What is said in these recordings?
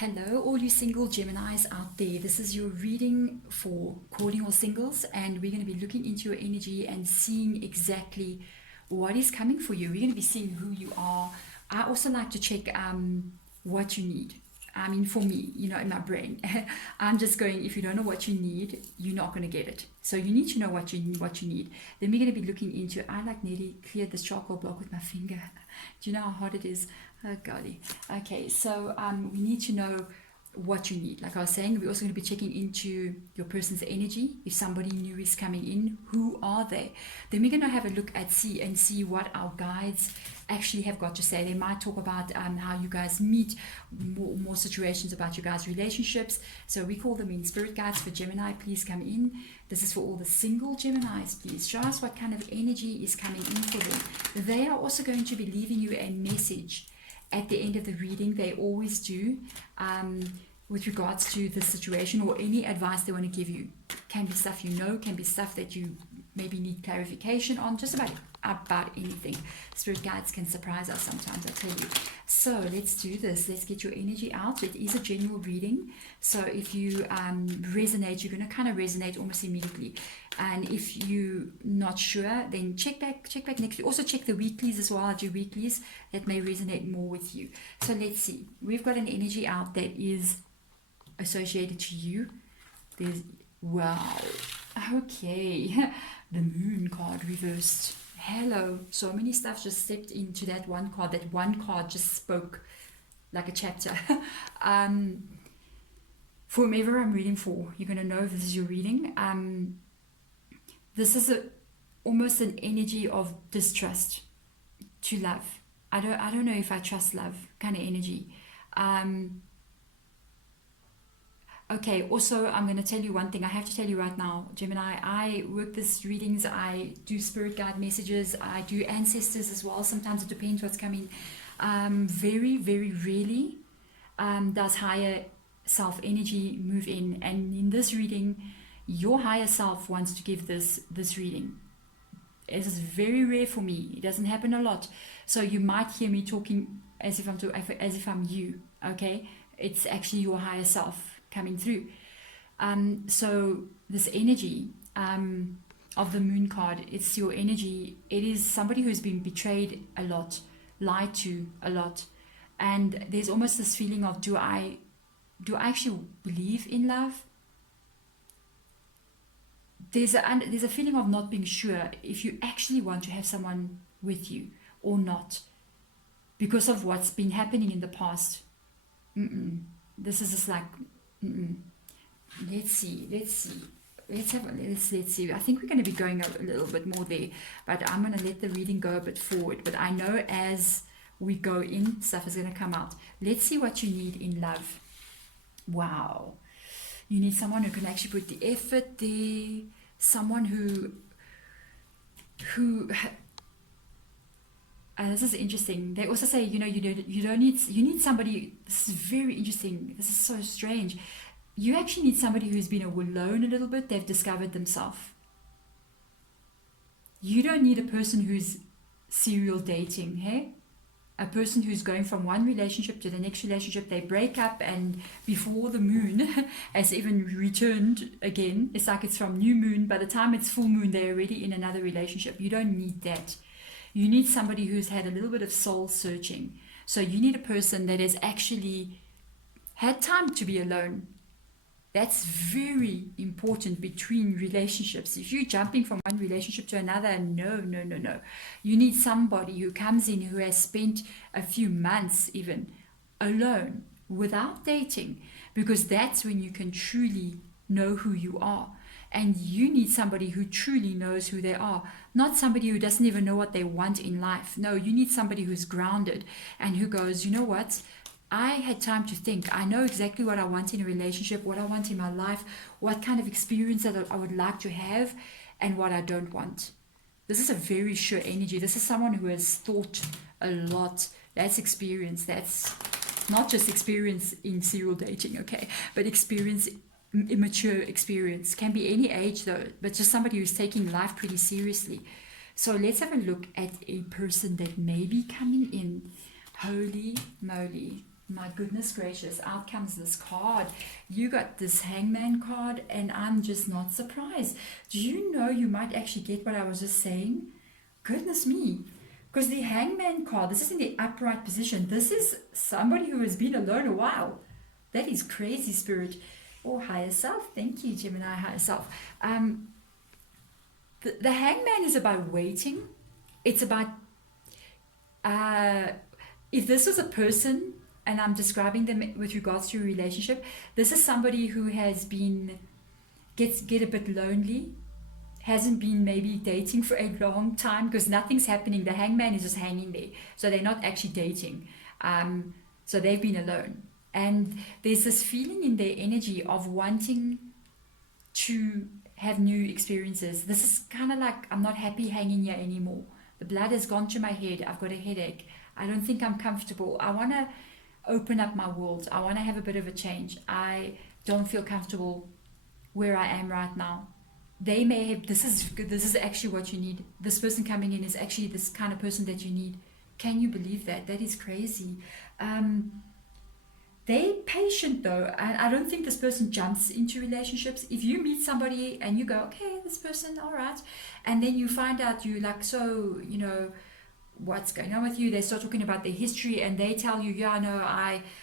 Hello, all you single Geminis out there. This is your reading for courting all singles, and we're going to be looking into your energy and seeing exactly what is coming for you. We're going to be seeing who you are. I also like to check what you need. I mean, for me, in my brain, I'm just going, if you don't know what you need, you're not going to get it. So you need to know what you need. Then we're going to be looking into, I like nearly cleared this charcoal block with my finger. Do you know how hard it is? Oh, golly. Okay, so we need to know what you need. Like I was saying, we're also going to be checking into your person's energy. If somebody new is coming in, who are they? Then we're going to have a look at see what our guides actually have got to say. They might talk about how you guys meet, more situations about your guys' relationships. So we call them in spirit guides for Gemini. Please come in. This is for all the single Geminis. Please show us what kind of energy is coming in for them. They are also going to be leaving you a message at the end of the reading. They always do, with regards to the situation or any advice they want to give you. Can be stuff you know, can be stuff that you maybe need clarification on, just about anything. Spirit guides can surprise us sometimes, I tell you. So let's do this. Let's get your energy out. It is a general reading, so if you resonate, you're going to kind of resonate almost immediately. And if you're not sure, then check back next week. Also check the weeklies as well. I do weeklies that may resonate more with you. So let's see. We've got an energy out that is associated to you. Wow. Okay. The moon card reversed. Hello. So many stuff just stepped into that one card. That one card just spoke like a chapter. For whomever I'm reading for, you're going to know this is your reading. This is almost an energy of distrust to love. I don't know if I trust love kind of energy. Okay, also I'm going to tell you one thing. I have to tell you right now, Gemini, I work these readings, I do spirit guide messages, I do ancestors as well. Sometimes it depends what's coming. Very, very rarely does higher self energy move in. And in this reading, your higher self wants to give this reading. It is very rare for me. It doesn't happen a lot. So you might hear me talking as if I'm you, okay? It's actually your higher self coming through. So this energy of the moon card, it's your energy. It is somebody who's been betrayed a lot, lied to a lot, and there's almost this feeling of, do I actually believe in love? There's a feeling of not being sure if you actually want to have someone with you or not, because of what's been happening in the past. This is just like, let's see. Let's see. I think we're going to be going a little bit more there, but I'm going to let the reading go a bit forward. But I know as we go in, stuff is going to come out. Let's see what you need in love. Wow. You need someone who can actually put the effort there. Someone who this is interesting. They also say, you need somebody. This is very interesting. This is so strange. You actually need somebody who's been alone a little bit. They've discovered themselves. You don't need a person who's serial dating, hey? A person who's going from one relationship to the next relationship. They break up, and before the moon has even returned again, it's like it's from new moon. By the time it's full moon, they're already in another relationship. You don't need that. You need somebody who's had a little bit of soul searching. So you need a person that has actually had time to be alone. That's very important between relationships. If you're jumping from one relationship to another, no. You need somebody who comes in who has spent a few months even alone without dating, because that's when you can truly know who you are. And you need somebody who truly knows who they are, not somebody who doesn't even know what they want in life. No, you need somebody who's grounded and who goes, you know what? I had time to think. I know exactly what I want in a relationship, what I want in my life, what kind of experience that I would like to have, and what I don't want. This is a very sure energy. This is someone who has thought a lot. That's experience. That's not just experience in serial dating, okay, but experience, immature experience. Can be any age though, but just somebody who's taking life pretty seriously. So let's have a look at a person that may be coming in. Holy moly. My goodness gracious, out comes this card. You got this Hangman card, and I'm just not surprised. Do you know you might actually get what I was just saying? Goodness me. Because the Hangman card, this is in the upright position. This is somebody who has been alone a while. That is crazy, Spirit. Or higher self. Thank you, Gemini, higher self. The Hangman is about waiting. It's about, if this was a person, and I'm describing them with regards to a relationship, this is somebody who has been, get a bit lonely, hasn't been maybe dating for a long time because nothing's happening. The Hangman is just hanging there. So they're not actually dating. So they've been alone. And there's this feeling in their energy of wanting to have new experiences. This is kind of like, I'm not happy hanging here anymore. The blood has gone to my head. I've got a headache. I don't think I'm comfortable. I want to open up my world. I want to have a bit of a change. I don't feel comfortable where I am right now. They may have, this is actually what you need. This person coming in is actually this kind of person that you need. Can you believe that? That is crazy. They're patient though, and I don't think this person jumps into relationships. If you meet somebody and you go, okay, this person, all right, and then you find out you like, so, you know, what's going on with you? They start talking about their history and they tell you, yeah, no,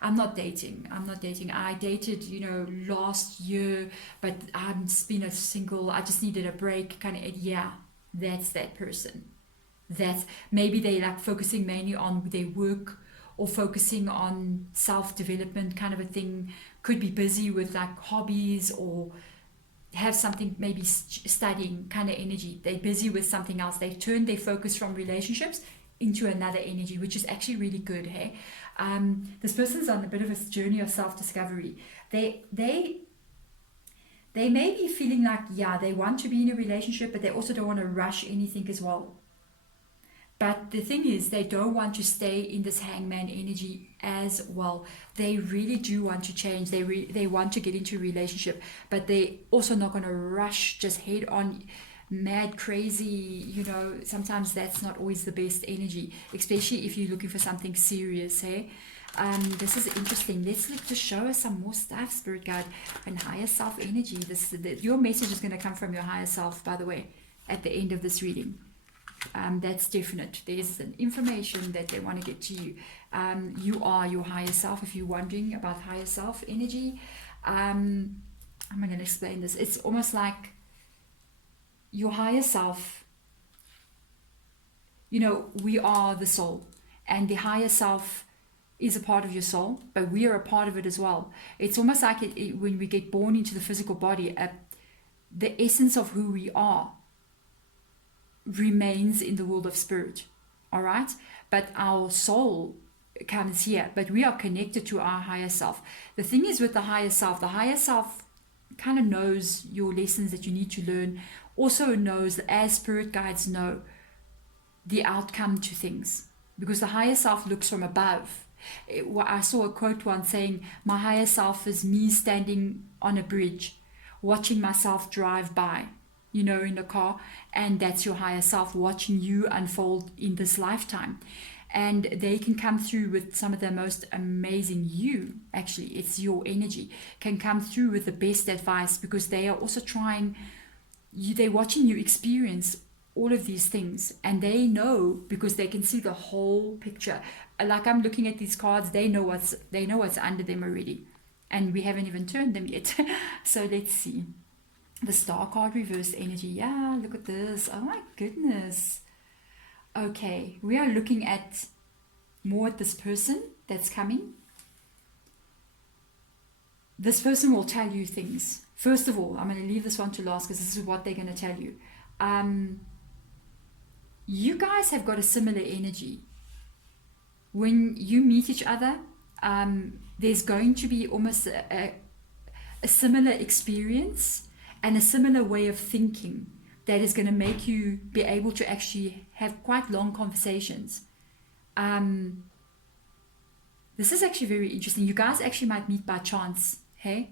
I'm not dating. I dated, you know, last year, but I'm been a single. I just needed a break, kind of. Yeah, that's that person. That's maybe they like focusing mainly on their work or focusing on self-development kind of a thing. Could be busy with like hobbies or have something, maybe studying kind of energy. They're busy with something else. They've turned their focus from relationships into another energy, which is actually really good. Hey, this person's on a bit of a journey of self-discovery. They may be feeling like, yeah, they want to be in a relationship, but they also don't want to rush anything as well. But the thing is, they don't want to stay in this Hangman energy as well. They really do want to change. They want to get into a relationship, but they also not going to rush just head on, mad, crazy. You know, sometimes that's not always the best energy, especially if you're looking for something serious. Hey, this is interesting. Let's just show us some more stuff, Spirit Guide, and higher self energy. Your message is going to come from your higher self, by the way, at the end of this reading. That's definite. There's an information that they want to get to you. You are your higher self. If you're wondering about higher self energy, I'm going to explain this. It's almost like your higher self, you know, we are the soul, and the higher self is a part of your soul, but we are a part of it as well. It's almost like when we get born into the physical body, the essence of who we are remains in the world of spirit, all right? But our soul comes here, but we are connected to our higher self. The thing is with the higher self kind of knows your lessons that you need to learn, also knows, as spirit guides know, the outcome to things, because the higher self looks from above. I saw a quote once saying, my higher self is me standing on a bridge watching myself drive by, you know, in the car, and that's your higher self watching you unfold in this lifetime. And they can come through with some of the most amazing, it's your energy, can come through with the best advice, because they are also they're watching you experience all of these things, and they know, because they can see the whole picture. Like I'm looking at these cards, they know what's under them already, and we haven't even turned them yet. So let's see. The Star card, reversed energy. Yeah, look at this. Oh my goodness. Okay, we are looking at more at this person that's coming. This person will tell you things. First of all, I'm going to leave this one to last, because this is what they're going to tell you. You guys have got a similar energy. When you meet each other, there's going to be almost a similar experience and a similar way of thinking that is going to make you be able to actually have quite long conversations. This is actually very interesting. You guys actually might meet by chance, hey?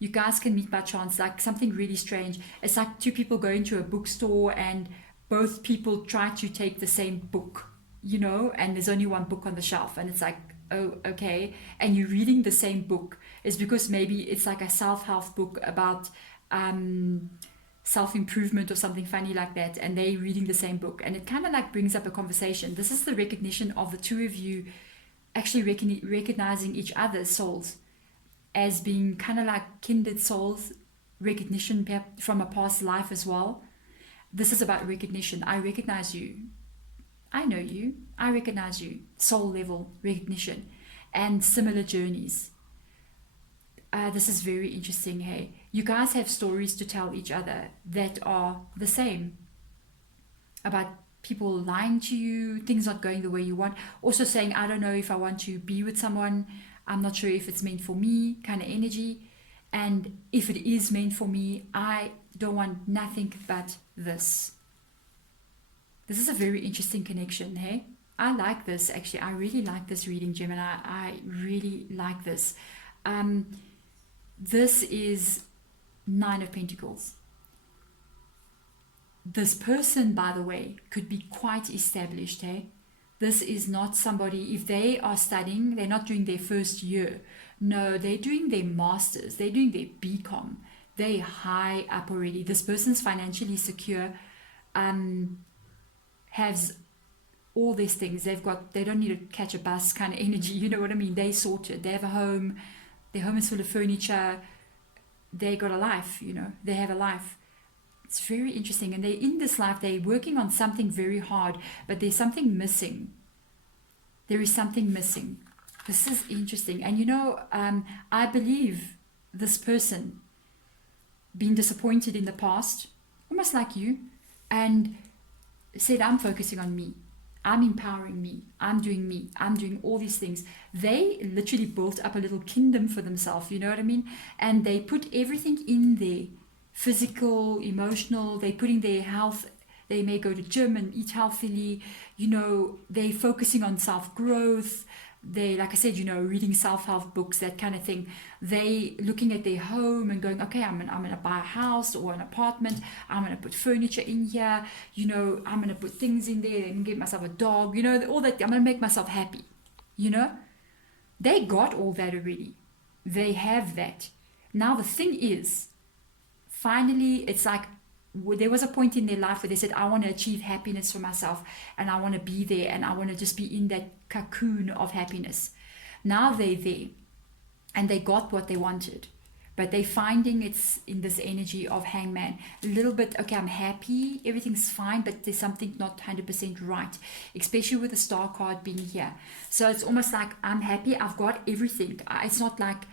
You guys can meet by chance, like something really strange. It's like two people going to a bookstore and both people try to take the same book, you know, and there's only one book on the shelf, and it's like, oh, okay, and you're reading the same book, is because maybe it's like a self-help book about self-improvement or something funny like that, and they reading the same book, and it kind of like brings up a conversation. This is the recognition of the two of you actually recognizing each other's souls as being kind of like kindred souls, recognition from a past life as well. This is about recognition. I recognize you, I know you, I recognize you, soul level recognition, and similar journeys. This is very interesting. Hey, you guys have stories to tell each other that are the same, about people lying to you, things not going the way you want, also saying, I don't know if I want to be with someone, I'm not sure if it's meant for me, kind of energy. And if it is meant for me, I don't want nothing but this. This is a very interesting connection. Hey, I like this. Actually, I really like this reading, Gemini. I really like this. This is Nine of Pentacles. This person, by the way, could be quite established. Hey, this is not somebody, if they are studying, they're not doing their first year. No, they're doing their masters, they're doing their BCom. They're high up already. This person's financially secure, has all these things. They don't need to catch a bus kind of energy. You know what I mean? They sorted. They have a home. Their home is full of furniture. They got a life, they have a life. It's very interesting. And they're in this life, they're working on something very hard, but there's something missing. There is something missing. This is interesting. And I believe this person been disappointed in the past, almost like you, and said, I'm focusing on me. I'm empowering me. I'm doing all these things. They literally built up a little kingdom for themselves, you know what I mean? And they put everything in there, physical, emotional, they put in their health. They may go to gym and eat healthily, they're focusing on self-growth. They, like I said, reading self-help books, that kind of thing. They looking at their home and going, okay, I'm going to buy a house or an apartment. I'm going to put furniture in here. I'm going to put things in there and get myself a dog, all that. I'm going to make myself happy. They got all that already. They have that. Now the thing is, finally, it's like, there was a point in their life where they said, I want to achieve happiness for myself, and I want to be there, and I want to just be in that cocoon of happiness. Now they're there, and they got what they wanted, but they're finding it's in this energy of hangman. A little bit, okay, I'm happy, everything's fine, but there's something not 100% right, especially with the star card being here. So it's almost like, I'm happy, I've got everything. It's not like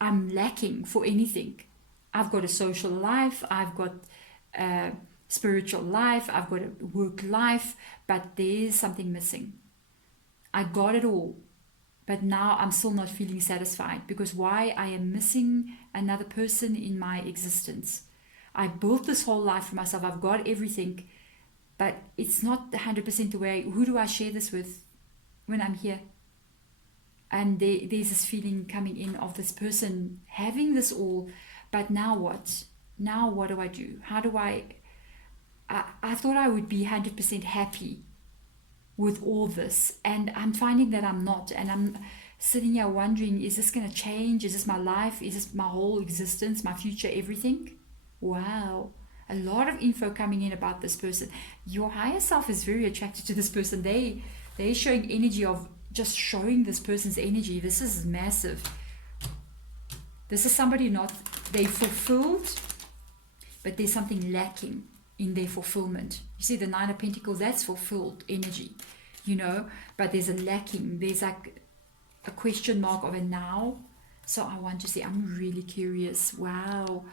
I'm lacking for anything. I've got a social life, I've got a spiritual life, I've got a work life, but there's something missing. I got it all, but now I'm still not feeling satisfied, because why? I am missing another person in my existence. I built this whole life for myself, I've got everything, but it's not 100% the way. Who do I share this with when I'm here? And there's this feeling coming in of this person having this all, but now what? Now what do I do? How do I thought I would be 100% happy with all this, and I'm finding that I'm not, and I'm sitting here wondering, is this going to change? Is this my life? Is this my whole existence, my future, everything? Wow. A lot of info coming in about this person. Your higher self is very attracted to this person. They're showing energy of just showing this person's energy. This is massive. This is somebody they fulfilled, but there's something lacking in their fulfillment. You see the Nine of Pentacles, that's fulfilled energy, but there's a lacking. There's like a question mark of a now. So I want to say, I'm really curious. Wow.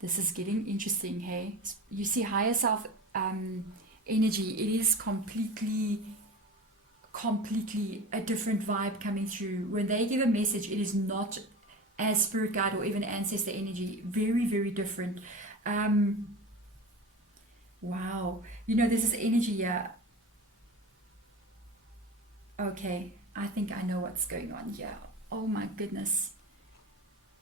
This is getting interesting, hey? You see higher self energy, it is completely a different vibe coming through. When they give a message, it is not as spirit guide or even ancestor energy. Very, very different. Wow. There's this energy here. Okay, I think I know what's going on here. Oh my goodness.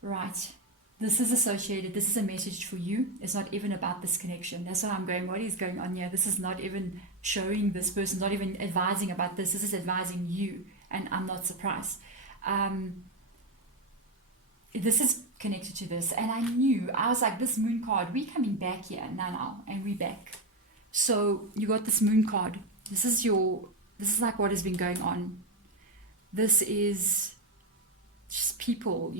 Right. This is associated. This is a message for you. It's not even about this connection. That's why I'm going, what is going on here? This is not even showing this person, not even advising about this. This is advising you and I'm not surprised. This is connected to this, and I was like, this moon card, we're coming back here now, and we're back. So you got this moon card. This is like what has been going on. This is just people,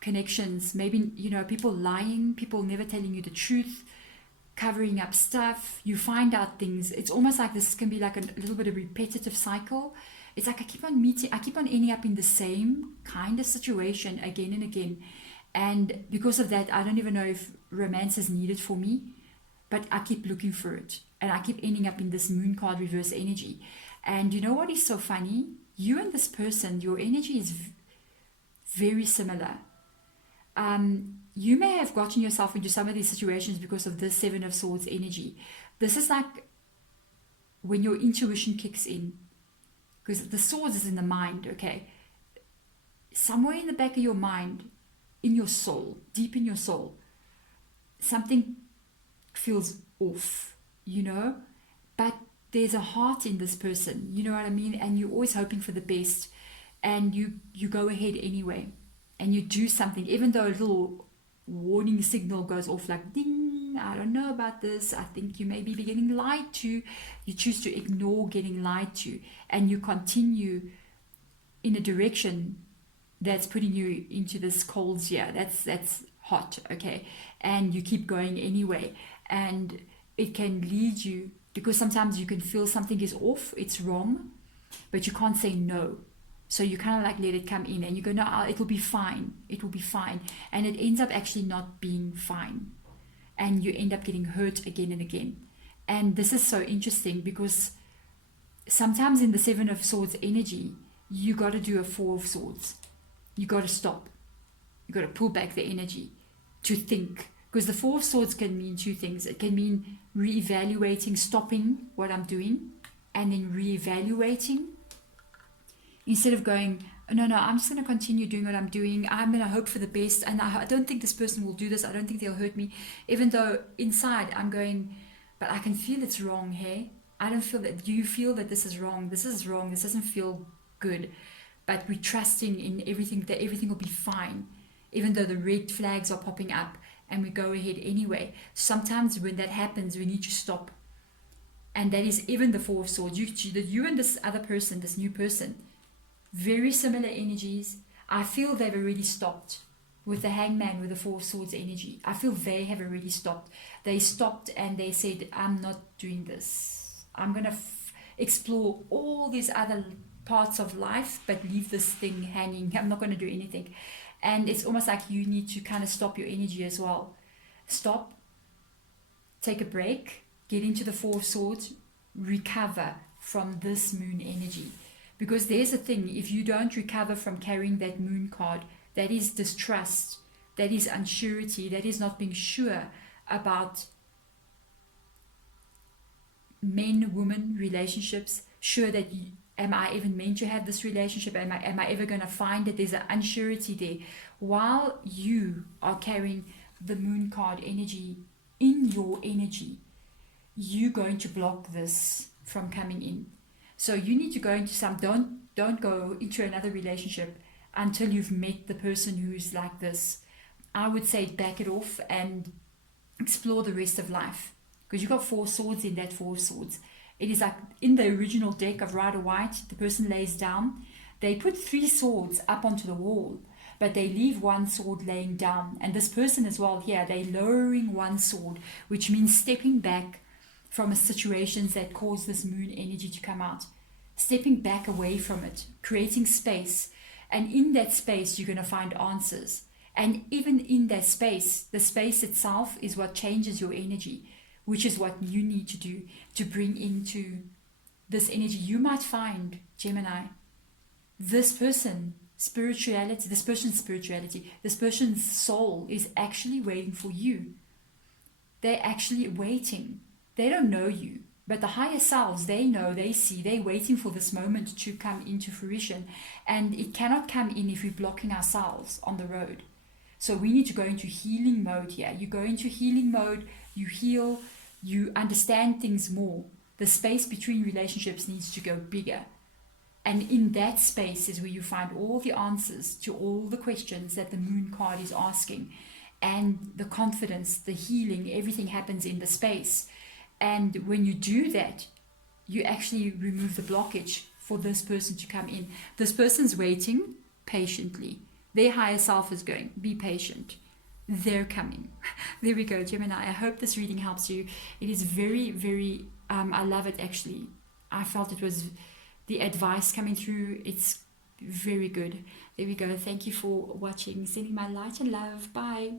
connections, maybe, people lying, people never telling you the truth, covering up stuff. You find out things. It's almost like this can be like a little bit of repetitive cycle. It's like I keep on ending up in the same kind of situation again and again. And because of that, I don't even know if romance is needed for me, but I keep looking for it. And I keep ending up in this moon card reverse energy. And you know what is so funny? You and this person, your energy is very similar. You may have gotten yourself into some of these situations because of this Seven of Swords energy. This is like when your intuition kicks in. Because the swords is in the mind, okay? Somewhere in the back of your mind, in your soul, deep in your soul, something feels off, But there's a heart in this person, you know what I mean? And you're always hoping for the best. And you go ahead anyway. And you do something, even though a little warning signal goes off like, ding, I don't know about this. I think you may be getting lied to. You choose to ignore getting lied to. And you continue in a direction that's putting you into this cold sphere. That's hot, okay? And you keep going anyway. And it can lead you, because sometimes you can feel something is off, it's wrong, but you can't say no. So you kind of like let it come in and you go, no, it will be fine. It will be fine. And it ends up actually not being fine. And you end up getting hurt again and again. And this is so interesting because sometimes in the Seven of Swords energy, you got to do a Four of Swords. You got to stop. You got to pull back the energy to think. Because the Four of Swords can mean two things. It can mean reevaluating, stopping what I'm doing, and then reevaluating. Instead of going, no, I'm just going to continue doing what I'm doing. I'm going to hope for the best. And I don't think this person will do this. I don't think they'll hurt me. Even though inside I'm going, but I can feel it's wrong, hey? I don't feel that. You feel that this is wrong. This is wrong. This doesn't feel good. But we're trusting in everything, that everything will be fine. Even though the red flags are popping up. And we go ahead anyway. Sometimes when that happens, we need to stop. And that is even the Four of Swords. You and this other person, this new person, very similar energies. I feel they've already stopped with the Hangman, with the Four of Swords energy. I feel they have already stopped. They stopped and they said, I'm not doing this. I'm going to explore all these other parts of life, but leave this thing hanging. I'm not going to do anything. And it's almost like you need to kind of stop your energy as well. Stop, take a break, get into the Four of Swords, recover from this moon energy. Because there's a thing, if you don't recover from carrying that moon card, that is distrust, that is unsurety, that is not being sure about men-woman relationships, sure that am I even meant to have this relationship? Am I ever going to find that there's an unsurety there? While you are carrying the moon card energy in your energy, you're going to block this from coming in. So you need to go into don't go into another relationship until you've met the person who's like this. I would say back it off and explore the rest of life. Because you've got Four Swords in that Four Swords. It is like in the original deck of Rider White, the person lays down. They put 3 swords up onto the wall, but they leave 1 sword laying down. And this person as well here, they're lowering 1 sword, which means stepping back from situations that cause this moon energy to come out. Stepping back away from it, creating space. And in that space, you're going to find answers. And even in that space, the space itself is what changes your energy, which is what you need to do to bring into this energy. You might find, Gemini, this person's spirituality, this person's soul is actually waiting for you. They're actually waiting. They don't know you, but the higher selves, they know, they see, they're waiting for this moment to come into fruition. And it cannot come in if we're blocking ourselves on the road. So we need to go into healing mode here. You go into healing mode, you heal, you understand things more. The space between relationships needs to go bigger. And in that space is where you find all the answers to all the questions that the moon card is asking. And the confidence, the healing, everything happens in the space. And when you do that, you actually remove the blockage for this person to come in. This person's waiting patiently. Their higher self is going, be patient. They're coming. There we go, Gemini. I hope this reading helps you. It is very, very, I love it actually. I felt it was the advice coming through. It's very good. There we go. Thank you for watching. Sending my light and love. Bye.